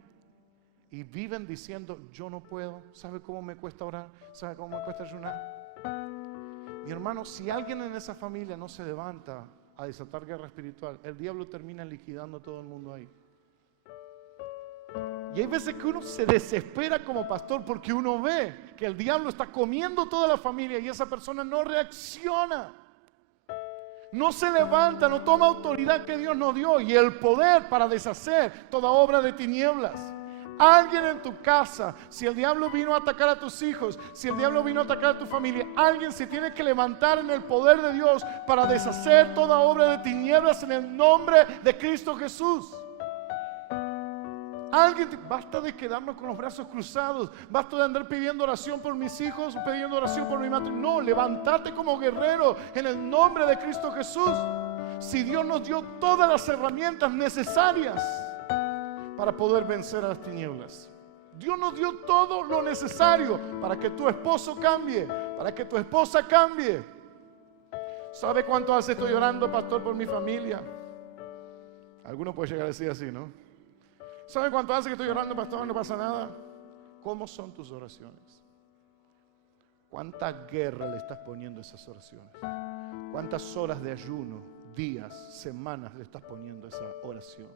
Y viven diciendo, yo no puedo. ¿Sabe cómo me cuesta orar? ¿Sabe cómo me cuesta ayunar? Mi hermano, si alguien en esa familia no se levanta a desatar guerra espiritual, el diablo termina liquidando a todo el mundo ahí. Y hay veces que uno se desespera como pastor porque uno ve que el diablo está comiendo toda la familia y esa persona no reacciona, no se levanta, no toma autoridad que Dios nos dio y el poder para deshacer toda obra de tinieblas. Alguien en tu casa, si el diablo vino a atacar a tus hijos, si el diablo vino a atacar a tu familia, alguien se tiene que levantar en el poder de Dios para deshacer toda obra de tinieblas en el nombre de Cristo Jesús. Basta de quedarnos con los brazos cruzados, basta de andar pidiendo oración por mis hijos, pidiendo oración por mi matrimonio. No, levántate como guerrero en el nombre de Cristo Jesús. Si Dios nos dio todas las herramientas necesarias para poder vencer a las tinieblas. Dios nos dio todo lo necesario para que tu esposo cambie, para que tu esposa cambie. ¿Sabe cuánto hace estoy orando, pastor, por mi familia? Alguno puede llegar a decir así, ¿no? ¿Sabe cuánto hace que estoy orando, pastor? No pasa nada. ¿Cómo son tus oraciones? ¿Cuánta guerra le estás poniendo a esas oraciones? ¿Cuántas horas de ayuno, días, semanas le estás poniendo a esa oración?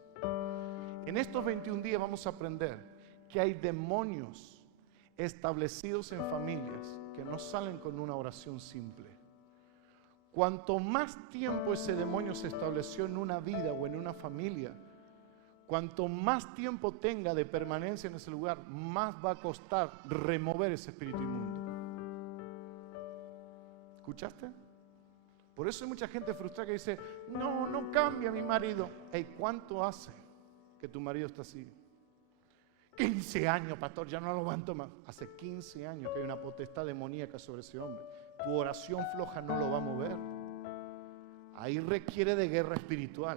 En estos 21 días vamos a aprender que hay demonios establecidos en familias que no salen con una oración simple. Cuanto más tiempo ese demonio se estableció en una vida o en una familia, cuanto más tiempo tenga de permanencia en ese lugar, más va a costar remover ese espíritu inmundo. ¿Escuchaste? Por eso hay mucha gente frustrada que dice, no cambia mi marido. Hey, ¿cuánto hace que tu marido está así? 15 años, pastor, ya no lo aguanto más. Hace 15 años que hay una potestad demoníaca sobre ese hombre. Tu oración floja no lo va a mover. Ahí requiere de guerra espiritual.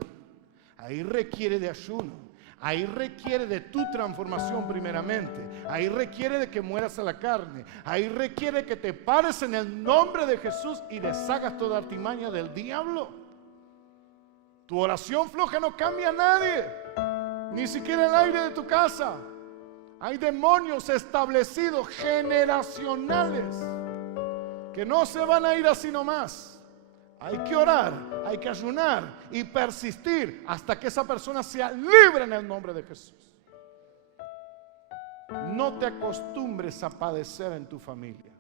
Ahí requiere de ayuno. Ahí requiere de tu transformación primeramente. Ahí requiere de que mueras a la carne. Ahí requiere que te pares en el nombre de Jesús y deshagas toda artimaña del diablo. Tu oración floja no cambia a nadie, ni siquiera el aire de tu casa. Hay demonios establecidos generacionales que no se van a ir así nomás. Hay que orar, hay que ayunar y persistir hasta que esa persona sea libre en el nombre de Jesús. No te acostumbres a padecer en tu familia.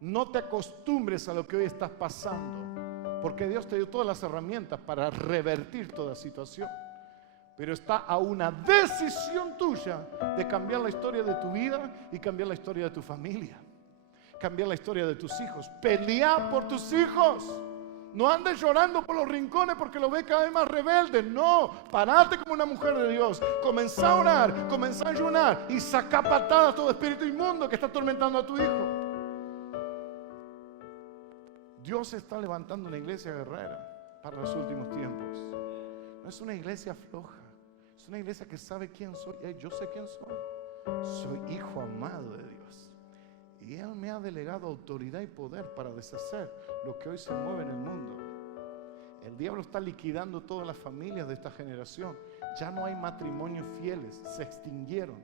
No te acostumbres a lo que hoy estás pasando, porque Dios te dio todas las herramientas para revertir toda situación. Pero está a una decisión tuya de cambiar la historia de tu vida y cambiar la historia de tu familia. Cambiar la historia de tus hijos. Pelea por tus hijos. No andes llorando por los rincones porque lo ves cada vez más rebelde. No, parate como una mujer de Dios. Comenzá a orar, comenzá a ayunar y saca patadas todo espíritu inmundo que está atormentando a tu hijo. Dios está levantando una iglesia guerrera para los últimos tiempos. No es una iglesia floja, es una iglesia que sabe quién soy. Yo sé quién soy. Soy hijo amado de Dios. Y Él me ha delegado autoridad y poder para deshacer lo que hoy se mueve en el mundo. El diablo está liquidando todas las familias de esta generación. Ya no hay matrimonios fieles, se extinguieron.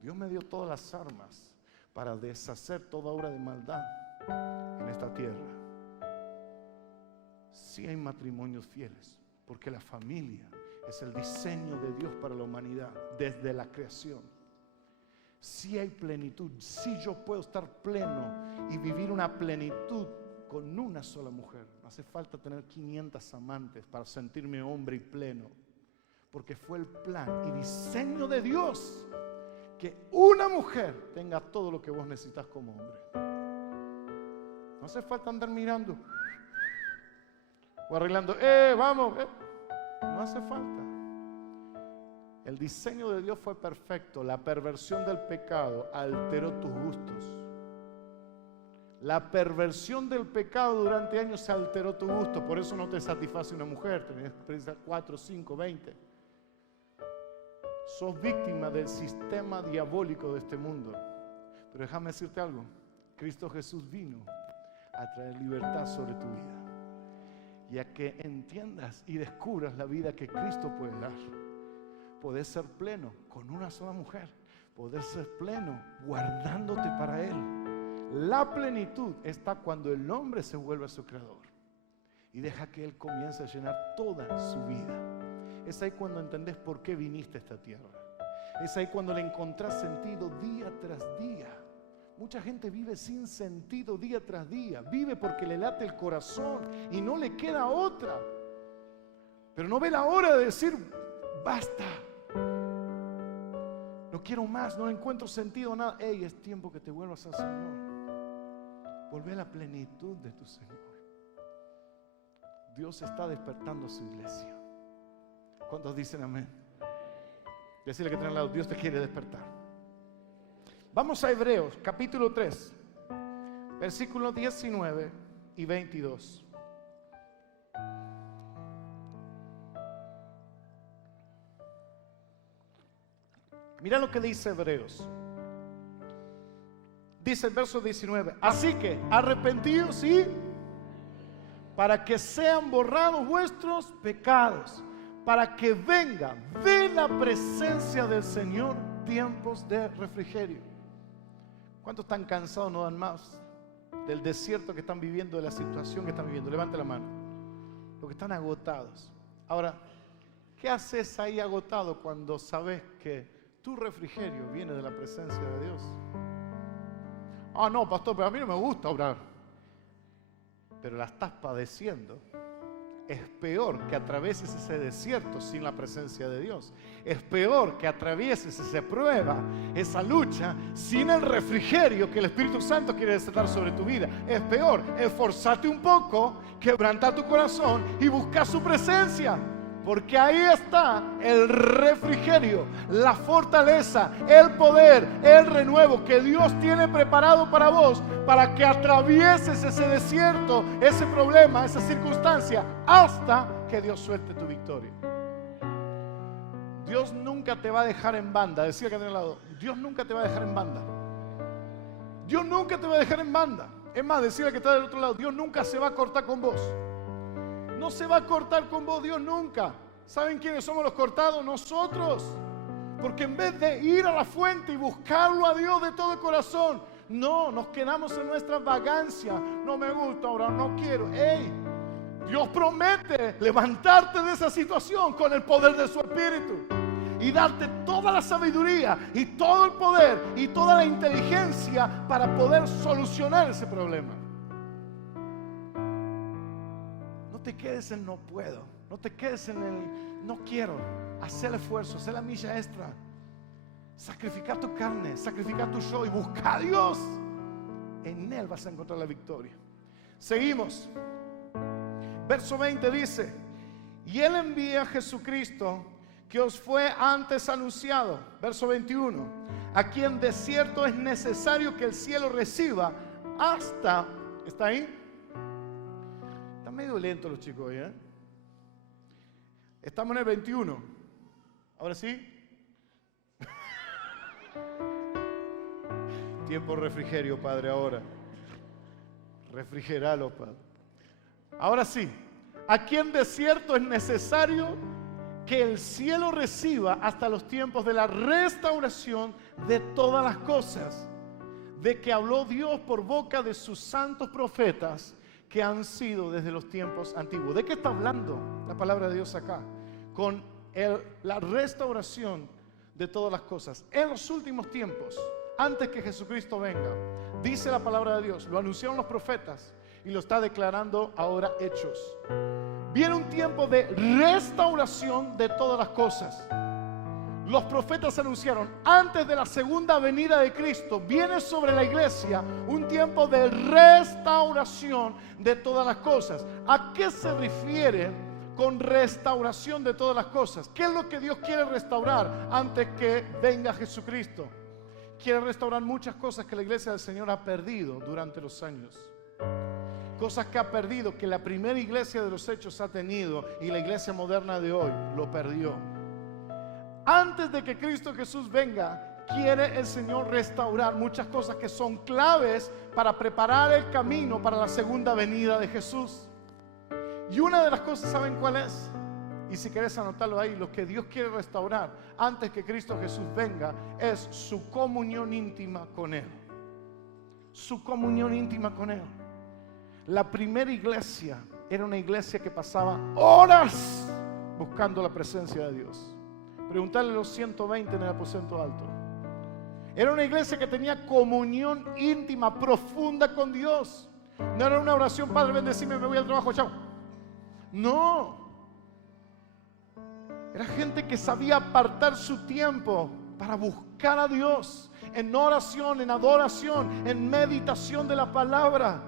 Dios me dio todas las armas para deshacer toda obra de maldad en esta tierra. Sí hay matrimonios fieles, porque la familia es el diseño de Dios para la humanidad desde la creación. Si hay plenitud, si yo puedo estar pleno y vivir una plenitud con una sola mujer. No hace falta tener 500 amantes para sentirme hombre y pleno, porque fue el plan y diseño de Dios que una mujer tenga todo lo que vos necesitas como hombre. No hace falta andar mirando o arreglando, vamos, no hace falta. El diseño de Dios fue perfecto. La perversión del pecado alteró tus gustos. La perversión del pecado durante años alteró tu gusto. Por eso no te satisface una mujer. Tenés 4, 5, 20. sos víctima del sistema diabólico de este mundo. Pero déjame decirte algo. Cristo Jesús vino a traer libertad sobre tu vida. Y a que entiendas y descubras la vida que Cristo puede dar. Poder ser pleno con una sola mujer. Poder ser pleno guardándote para Él. La plenitud está cuando el hombre se vuelve a su creador. Y deja que Él comience a llenar toda su vida. Es ahí cuando entendés por qué viniste a esta tierra. Es ahí cuando le encontrás sentido día tras día. Mucha gente vive sin sentido día tras día. Vive porque le late el corazón y no le queda otra. Pero no ve la hora de decir, basta. No quiero más, no encuentro sentido a nada. Hey, es tiempo que te vuelvas al Señor. Volvé a la plenitud de tu Señor. Dios está despertando a su iglesia. ¿Cuántos dicen amén? Decirle que tiene al lado, Dios te quiere despertar. Vamos a Hebreos, capítulo 3, versículos 19 y 22. Mira lo que dice Hebreos. Dice el verso 19: así que arrepentidos y para que sean borrados vuestros pecados, para que venga de la presencia del Señor tiempos de refrigerio. ¿Cuántos están cansados, no dan más del desierto que están viviendo, de la situación que están viviendo? Levante la mano. Los que están agotados. Ahora, ¿qué haces ahí agotado cuando sabes que tu refrigerio viene de la presencia de Dios? Ah, no, pastor, pero a mí no me gusta orar. Pero la estás padeciendo. Es peor que atravieses ese desierto sin la presencia de Dios. Es peor que atravieses esa prueba, esa lucha, sin el refrigerio que el Espíritu Santo quiere desatar sobre tu vida. Es peor esforzarte un poco, quebrantar tu corazón y buscar su presencia. Porque ahí está el refrigerio, la fortaleza, el poder, el renuevo que Dios tiene preparado para vos, para que atravieses ese desierto, ese problema, esa circunstancia, hasta que Dios suelte tu victoria. Dios nunca te va a dejar en banda. Decía que tiene al lado, Dios nunca te va a dejar en banda. Dios nunca te va a dejar en banda. Es más, decía que está del otro lado, Dios nunca se va a cortar con vos. No se va a cortar con vos Dios nunca. ¿Saben quiénes somos los cortados? Nosotros. Porque en vez de ir a la fuente y buscarlo a Dios de todo el corazón, no, nos quedamos en nuestra vagancia. No me gusta orar, no quiero. ¡Ey! Dios promete levantarte de esa situación con el poder de su Espíritu y darte toda la sabiduría y todo el poder y toda la inteligencia para poder solucionar ese problema. No te quedes en no puedo, no te quedes en el no quiero. Haz el esfuerzo, haz la milla extra. Sacrifica tu carne, sacrifica tu yo y busca a Dios. En Él vas a encontrar la victoria. Seguimos. Verso 20 dice: y Él envía a Jesucristo, que os fue antes anunciado. Verso 21: a quien de cierto es necesario que el cielo reciba hasta... ¿Está ahí? Están medio lentos los chicos hoy, ¿eh? Estamos en el 21. ¿Ahora sí? Tiempo refrigerio, Padre, ahora. Refrigeralo, Padre. Ahora sí. A quien de cierto es necesario que el cielo reciba hasta los tiempos de la restauración de todas las cosas, de que habló Dios por boca de sus santos profetas, que han sido desde los tiempos antiguos. ¿De qué está hablando la palabra de Dios acá? Con la restauración de todas las cosas. En los últimos tiempos, antes que Jesucristo venga, dice la palabra de Dios, lo anunciaron los profetas y lo está declarando ahora Hechos. Viene un tiempo de restauración de todas las cosas. Los profetas anunciaron, antes de la segunda venida de Cristo, viene sobre la iglesia un tiempo de restauración de todas las cosas. ¿A qué se refiere con restauración de todas las cosas? ¿Qué es lo que Dios quiere restaurar antes que venga Jesucristo? Quiere restaurar muchas cosas que la iglesia del Señor ha perdido durante los años. Cosas que ha perdido, que la primera iglesia de los hechos ha tenido y la iglesia moderna de hoy lo perdió. Antes de que Cristo Jesús venga, quiere el Señor restaurar muchas cosas que son claves para preparar el camino para la segunda venida de Jesús. Y una de las cosas, ¿saben cuál es? Y si quieres anotarlo ahí, lo que Dios quiere restaurar antes que Cristo Jesús venga es su comunión íntima con Él. Su comunión íntima con Él. La primera iglesia era una iglesia que pasaba horas buscando la presencia de Dios. Preguntarle a los 120 en el aposento alto. Era una iglesia que tenía comunión íntima, profunda con Dios. No era una oración, Padre, bendecime, me voy al trabajo, chao. No. Era gente que sabía apartar su tiempo para buscar a Dios en oración, en adoración, en meditación de la palabra.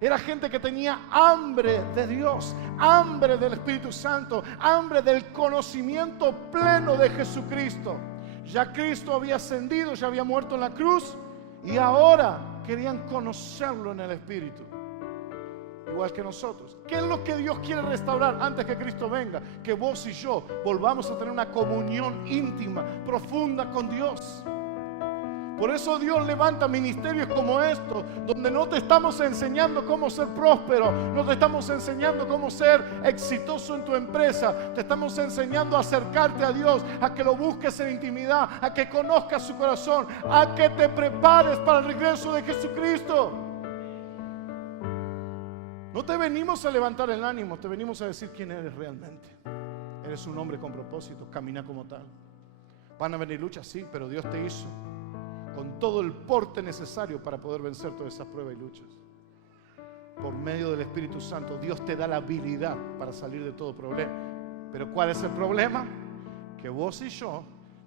Era gente que tenía hambre de Dios, hambre del Espíritu Santo, hambre del conocimiento pleno de Jesucristo. Ya Cristo había ascendido, ya había muerto en la cruz y ahora querían conocerlo en el Espíritu. Igual que nosotros. ¿Qué es lo que Dios quiere restaurar antes que Cristo venga? Que vos y yo volvamos a tener una comunión íntima, profunda con Dios. Por eso Dios levanta ministerios como estos, donde no te estamos enseñando cómo ser próspero, no te estamos enseñando cómo ser exitoso en tu empresa, te estamos enseñando a acercarte a Dios, a que lo busques en intimidad, a que conozcas su corazón, a que te prepares para el regreso de Jesucristo. No te venimos a levantar el ánimo, te venimos a decir quién eres realmente. Eres un hombre con propósito, camina como tal. Van a venir luchas, sí, pero Dios te hizo con todo el porte necesario para poder vencer todas esas pruebas y luchas. Por medio del Espíritu Santo, Dios te da la habilidad para salir de todo problema. Pero ¿cuál es el problema? Que vos y yo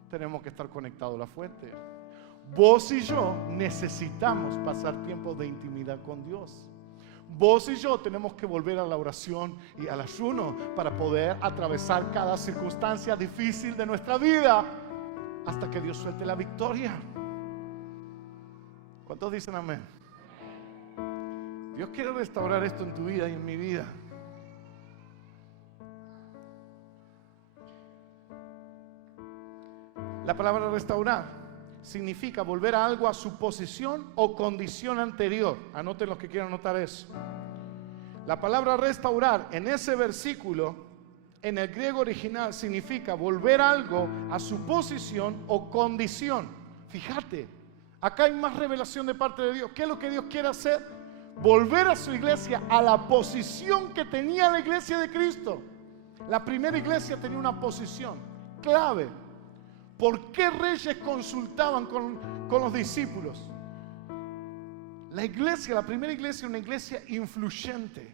tenemos que estar conectados a la fuente. Vos y yo necesitamos pasar tiempos de intimidad con Dios. Vos y yo tenemos que volver a la oración y al ayuno para poder atravesar cada circunstancia difícil de nuestra vida hasta que Dios suelte la victoria. ¿Cuántos dicen amén? Dios quiere restaurar esto en tu vida y en mi vida. La palabra restaurar significa volver a algo a su posición o condición anterior. Anoten los que quieran anotar eso. La palabra restaurar en ese versículo, en el griego original, significa volver algo a su posición o condición. Fíjate, acá hay más revelación de parte de Dios. ¿Qué es lo que Dios quiere hacer? Volver a su iglesia a la posición que tenía la iglesia de Cristo. La primera iglesia tenía una posición clave. ¿Por qué reyes consultaban con los discípulos? La iglesia, la primera iglesia, era una iglesia influyente.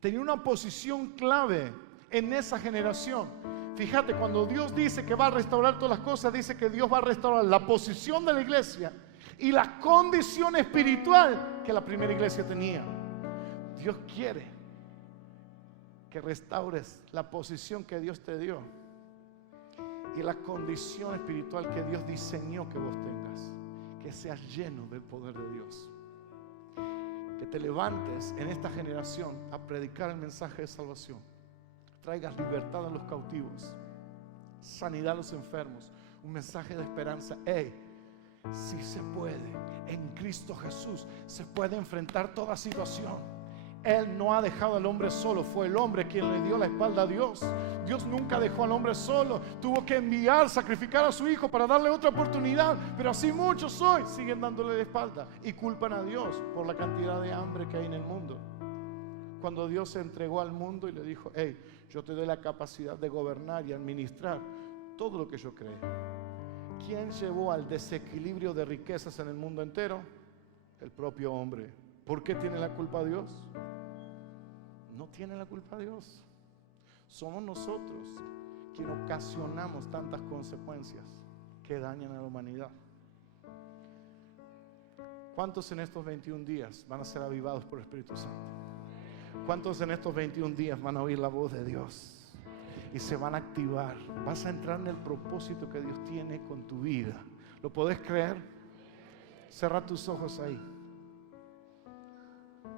Tenía una posición clave en esa generación. Fíjate, cuando Dios dice que va a restaurar todas las cosas, dice que Dios va a restaurar la posición de la iglesia y la condición espiritual que la primera iglesia tenía. Dios quiere que restaures la posición que Dios te dio y la condición espiritual que Dios diseñó que vos tengas. Que seas lleno del poder de Dios. Que te levantes en esta generación a predicar el mensaje de salvación. Traigas libertad a los cautivos, sanidad a los enfermos, un mensaje de esperanza. Sí se puede, en Cristo Jesús se puede enfrentar toda situación. Él no ha dejado al hombre solo, fue el hombre quien le dio la espalda a Dios. Dios nunca dejó al hombre solo, tuvo que enviar, sacrificar a su hijo para darle otra oportunidad. Pero así muchos hoy siguen dándole la espalda y culpan a Dios por la cantidad de hambre que hay en el mundo. Cuando Dios se entregó al mundo y le dijo: yo te doy la capacidad de gobernar y administrar todo lo que yo creo. ¿Quién llevó al desequilibrio de riquezas en el mundo entero? El propio hombre. ¿Por qué tiene la culpa Dios? No tiene la culpa Dios. Somos nosotros quienes ocasionamos tantas consecuencias que dañan a la humanidad. ¿Cuántos en estos 21 días van a ser avivados por el Espíritu Santo? ¿Cuántos en estos 21 días van a oír la voz de Dios y se van a activar? Vas a entrar en el propósito que Dios tiene con tu vida. ¿Lo podés creer? Cerra tus ojos ahí.